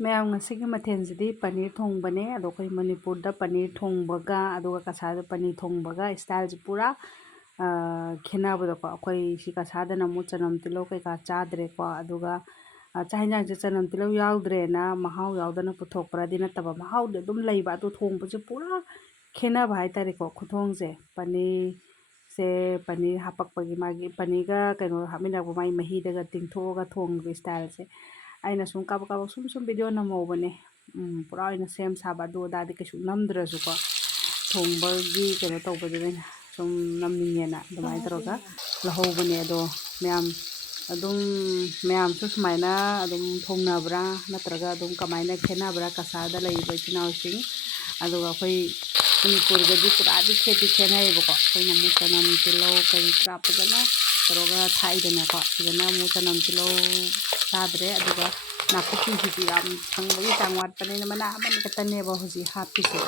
ꯃꯌꯥꯝ ꯉꯁꯤꯒꯤ ꯃꯊꯦꯜꯁꯤꯗꯤ ꯄꯅꯤꯔ ꯊꯣꯡꯕꯅꯦ ꯑꯗꯣ ꯑꯩꯈꯣꯏ ꯃꯅꯤꯄꯨꯔꯗ ꯄꯅꯤꯔ ꯊꯣꯡꯕꯒ ꯑꯗꯨꯒ ꯀꯁꯥꯔꯗ ꯄꯅꯤꯔ ꯊꯣꯡꯕꯒ ꯁ꯭ꯇꯥꯏꯜꯁꯦ ꯄꯨꯔꯥ ꯈꯦꯠꯅꯕꯗꯣꯀꯣ ꯑꯩꯈꯣꯏ ꯁꯤ ꯀꯁꯥꯔꯗꯅ ꯑꯃꯨꯛ ꯆꯅꯝ ꯇꯤꯜꯍꯧ ꯀꯩꯀꯥ ꯆꯥꯗ꯭ꯔꯦꯀꯣ ꯑꯗꯨꯒ ꯆꯥꯛ ꯌꯦꯟꯁꯥꯡꯁꯦ ꯆꯅꯝ ꯇꯤꯜꯍꯧ ꯌꯥꯎꯗ꯭ꯔꯦꯅ ꯃꯍꯥꯎ ꯌꯥꯎꯗꯅ ꯄꯨꯊꯣꯛꯄ꯭ꯔꯗꯤ ꯅꯠꯇꯕ ꯃꯍꯥꯎꯗꯤ ꯑꯗꯨꯝ ꯂꯩꯕ ꯑꯗꯣ ꯊꯣꯡꯕꯁꯦ ꯄꯨꯔꯥ ꯈꯦꯠꯅꯕ ꯍꯥꯏꯇꯥꯔꯦꯀꯣ ꯈꯨꯊꯣꯡꯁꯦ ꯄꯅꯤꯔ ꯍꯥꯄꯛꯄꯒꯤ ꯃꯥꯒꯤ ꯄꯅꯤꯔꯒ ꯀꯩꯅꯣ ꯍꯥꯞꯃꯤꯟꯅꯔꯛꯄ ꯃꯥꯒꯤ ꯃꯍꯤꯗꯒ ꯇꯤꯡꯊꯣꯛꯑꯒ ꯊꯣꯡꯕꯒꯤ ꯁ꯭ꯇꯥꯏꯜꯁꯦ ꯑꯩꯅ ꯁꯨꯝ ꯀꯥꯕꯛ ꯀꯥꯕꯛ ꯁꯨꯝ ꯚꯤꯗꯤꯑꯣ ꯅꯝꯍꯧꯕꯅꯦ ꯄꯨꯔꯥ ꯑꯣꯏꯅ ꯁꯦꯝ ꯁꯥꯕ ꯑꯗꯨ ꯑꯗꯥꯗꯤ ꯀꯩꯁꯨ ꯅꯝꯗ꯭ꯔꯁꯨꯀꯣ ꯊꯣꯡꯕꯒꯤ ꯀꯩꯅꯣ ꯇꯧꯕꯗꯨꯗ ꯁꯨꯝ ꯅꯝꯅꯤꯡꯉꯦꯅ ꯑꯗꯨꯃꯥꯏꯅ ꯇꯧꯔꯒ ꯂꯧꯍꯧꯕꯅꯦ ꯑꯗꯣ ꯃꯌꯥꯝꯁꯨ ꯁꯨꯃꯥꯏꯅ ꯑꯗꯨꯝ ꯊꯣꯡꯅꯕ꯭ꯔꯥ ꯅꯠꯇ꯭ꯔꯒ ꯑꯗꯨꯝ ꯀꯃꯥꯏꯅ ꯈꯦꯠꯅꯕ꯭ꯔꯥ ꯀꯁꯥꯔꯗ ꯂꯩꯔꯤꯕ ꯏꯆꯤꯜ ꯏꯅꯥꯎꯁꯤꯡ ꯑꯗꯨꯒ ꯑꯩꯈꯣꯏ ꯃꯅꯤꯄꯨꯔꯒꯗꯤ ꯄꯨꯔꯥꯗꯤ ꯈꯦꯠꯅꯩꯌꯦꯕꯀꯣ ꯑꯩꯈꯣꯏꯅ ꯑꯃꯨꯛ ꯆꯅꯝ ꯇꯤꯜꯍꯧ ꯀꯔꯤ ꯀꯔꯥ ꯐꯖꯅ ꯇꯧꯔꯒ ꯊꯥꯛꯏꯗꯅꯀꯣ ꯁꯤꯗꯅ ꯑꯃꯨꯛ ꯆꯅꯝ ꯇꯤꯜꯍꯧ ꯆꯥꯗ꯭ꯔꯦ ꯑꯗꯨꯒ ꯅꯥꯀꯨꯞꯄꯤꯁꯤꯁꯨ ꯌꯥꯝ ꯐꯪꯕꯒꯤ ꯆꯥꯡ ꯋꯥꯠꯄꯅꯤꯅ ꯃꯅꯥ ꯑꯃꯅꯤ ꯈꯛꯇꯅꯦꯕ ꯍꯧꯖꯤꯛ ꯍꯥꯞꯄꯤꯁꯦ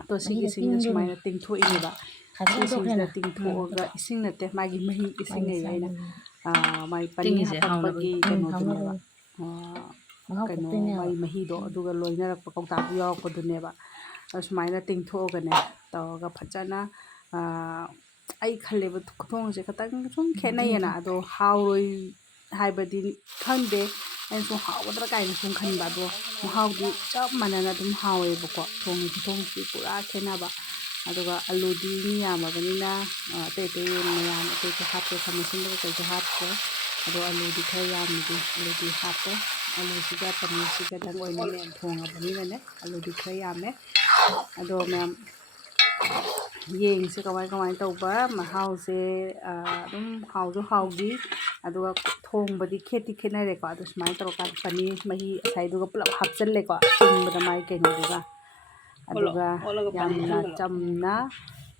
ꯑꯗꯣ ꯁꯤꯒꯤꯁꯤꯡꯁꯦ ꯁꯨꯃꯥꯏꯅ ꯇꯤꯡꯊꯣꯛꯏꯅꯦꯕ ꯁꯤꯁꯤꯡꯁꯤꯗ ꯇꯤꯡꯊꯣꯛꯑꯒ ꯏꯁꯤꯡ ꯅꯠꯇꯦ ꯃꯥꯒꯤ ꯃꯍꯤ ꯏꯁꯤꯡ ꯍꯥꯏꯁꯦ ꯑꯩꯅ ꯃꯥꯒꯤ ꯄꯅꯤꯔ ꯍꯥꯄꯛꯄꯒꯤ ꯀꯩꯅꯣꯗꯨꯅꯦꯕ ꯀꯩꯅꯣ ꯃꯥꯒꯤ ꯃꯍꯤꯗꯣ ꯑꯗꯨꯒ ꯂꯣꯏꯅꯔꯛꯄ ꯀꯧꯇꯥꯗꯨ ꯌꯥꯎꯔꯛꯄꯗꯨꯅꯦꯕ ꯁꯨꯃꯥꯏꯅ ꯇꯤꯡꯊꯣꯛꯑꯒꯅꯦ ꯇꯧꯔꯒ ꯐꯖꯅ ꯑꯩ ꯈꯜꯂꯦꯕ ꯈꯨꯊꯣꯡꯁꯦ ꯈꯤꯇꯪ ꯁꯨꯝ ꯈꯦꯠꯅꯩꯌꯦꯅ ꯑꯗꯣ ꯍꯥꯎꯔꯣꯏ ꯍꯥꯏꯕꯗꯤ ꯈꯪꯗꯦ ꯑꯩꯅ ꯁꯨꯝ ꯍꯥꯎꯒꯗ꯭ꯔꯥ ꯀꯥꯏꯅ ꯁꯨꯝ ꯈꯟꯕ ꯑꯗꯣ ꯃꯍꯥꯎꯗꯤ ꯆꯞ ꯃꯥꯟꯅꯅ ꯑꯗꯨꯝ ꯍꯥꯎꯋꯦꯕꯀꯣ ꯊꯣꯡꯒꯤ ꯈꯨꯊꯣꯡꯁꯤ ꯄꯨꯔꯥ ꯈꯦꯠꯅꯕ ꯑꯗꯨꯒ ꯑꯂꯨꯗꯤ ꯃꯤ ꯌꯥꯝꯃꯕꯅꯤꯅ ꯑꯇꯩ ꯃꯌꯥꯝ ꯑꯇꯩ ꯍꯥꯞꯄꯦ ꯈꯥꯃꯦꯟꯁꯤꯟꯕ ꯀꯩꯁꯨ ꯍꯥꯞꯇ꯭ꯔꯦ ꯑꯗꯣ ꯑꯂꯨꯗꯤ ꯈꯔ ꯌꯥꯝꯅꯗꯤ ꯑꯂꯨꯗꯤ ꯍꯥꯞꯄꯦ ꯑꯂꯨꯁꯤꯒ ꯄꯅꯤꯔꯁꯤꯒꯗꯪ ꯑꯣꯏꯅ ꯃꯌꯥꯝ ꯊꯣꯡꯉꯕꯅꯤꯅꯅꯦ ꯑꯂꯨꯗꯤ ꯈꯔ ꯌꯥꯝꯃꯦ ꯑꯗꯣ ꯃꯌꯥꯝ ꯌꯦꯡꯁꯦ ꯀꯃꯥꯏꯅ ꯇꯧꯕ ꯃꯍꯥꯎꯁꯦ ꯑꯗꯨꯝ ꯍꯥꯎꯁꯨ ꯍꯥꯎꯈꯤ ꯑꯗꯨꯒ ꯊꯣꯡꯕꯗꯤ ꯈꯦꯠꯅꯔꯦꯀꯣ ꯑꯗꯣ ꯁꯨꯃꯥꯏꯅ ꯇꯧꯔꯀꯥꯟꯗ ꯄꯅꯤꯔ ꯃꯍꯤ ꯉꯁꯥꯏꯗꯨꯒ ꯄꯨꯂꯞ ꯍꯥꯞꯆꯤꯜꯂꯦꯀꯣ ꯇꯤꯡꯕꯗ ꯃꯥꯒꯤ ꯀꯩꯅꯣꯗꯨꯒ ꯑꯗꯨꯒ ꯌꯥꯝꯅ ꯆꯝꯅ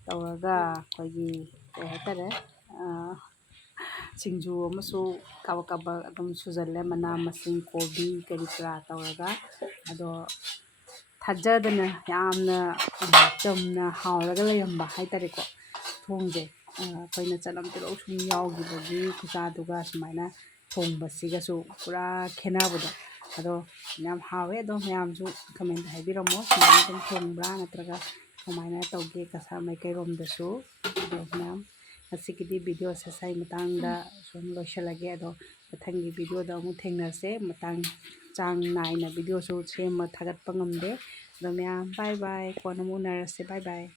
ꯇꯧꯔꯒ ꯑꯩꯈꯣꯏꯒꯤ ꯀꯩ ꯍꯥꯏꯇꯥꯔꯦ ꯁꯤꯡꯖꯨ ꯑꯃꯁꯨ ꯀꯥꯕꯛ ꯀꯥꯕꯛ ꯑꯗꯨꯝ ꯁꯨꯖꯜꯂꯦ ꯃꯅꯥ ꯃꯁꯤꯡ ꯀꯣꯕꯤ ꯀꯔꯤ ꯀꯔꯥ ꯇꯧꯔꯒ ꯑꯗꯣ ꯊꯥꯖꯗꯅ ꯌꯥꯝꯅ ꯆꯝꯅ ꯍꯥꯎꯔꯒ ꯂꯩꯔꯝꯕ ꯍꯥꯏꯇꯥꯔꯦꯀꯣ ꯊꯣꯡꯁꯦ ꯑꯩꯈꯣꯏꯅ ꯆꯅꯝ ꯇꯤꯜꯍꯧ ꯁꯨꯝ ꯌꯥꯎꯈꯤꯕꯒꯤ ꯈꯨꯆꯥꯗꯨꯒ ꯁꯨꯃꯥꯏꯅ ꯊꯣꯡꯕꯁꯤꯒꯁꯨ ꯄꯨꯔꯥ ꯈꯦꯠꯅꯕꯗꯣ ꯑꯗꯣ ꯌꯥꯝ ꯍꯥꯎꯋꯦ ꯑꯗꯣ ꯃꯌꯥꯝꯁꯨ ꯀꯃꯦꯟꯇ ꯍꯥꯏꯕꯤꯔꯝꯃꯣ ꯁꯨꯃꯥꯏꯅ ꯑꯗꯨꯝ ꯊꯣꯡꯕ꯭ꯔꯥ ꯅꯠꯇ꯭ꯔꯒ ꯀꯃꯥꯏꯅ ꯇꯧꯒꯦ ꯀꯁꯥꯔ ꯃꯥꯏꯀꯩꯔꯣꯝꯗꯁꯨ ꯑꯗꯣ ꯃꯌꯥꯝ ꯉꯁꯤꯒꯤꯗꯤ ꯚꯤꯗꯤꯑꯣꯁꯦ ꯁꯥꯏ ꯃꯇꯥꯡꯗ ꯁꯨꯝ ꯂꯣꯏꯁꯤꯜꯂꯒꯦ ꯑꯗꯣ ꯃꯊꯪꯒꯤ ꯚꯤꯗꯤꯑꯣꯗ ꯑꯃꯨꯛ ꯊꯦꯡꯅꯁꯦ ꯆꯥꯡ ナꯏꯅ ꯚꯤꯗꯤꯑꯣꯁꯨ ꯁꯦꯝꯃ ꯊꯥꯒꯠꯄ ꯉꯝꯗꯦ ꯑꯗꯣ ꯃꯌꯥꯝ ꯕꯥꯏ ꯕꯥꯏ ꯀꯣꯟꯅ ꯑꯃꯨꯛ ꯎꯅꯔꯁꯦ ꯕꯥꯏ ꯕꯥꯏ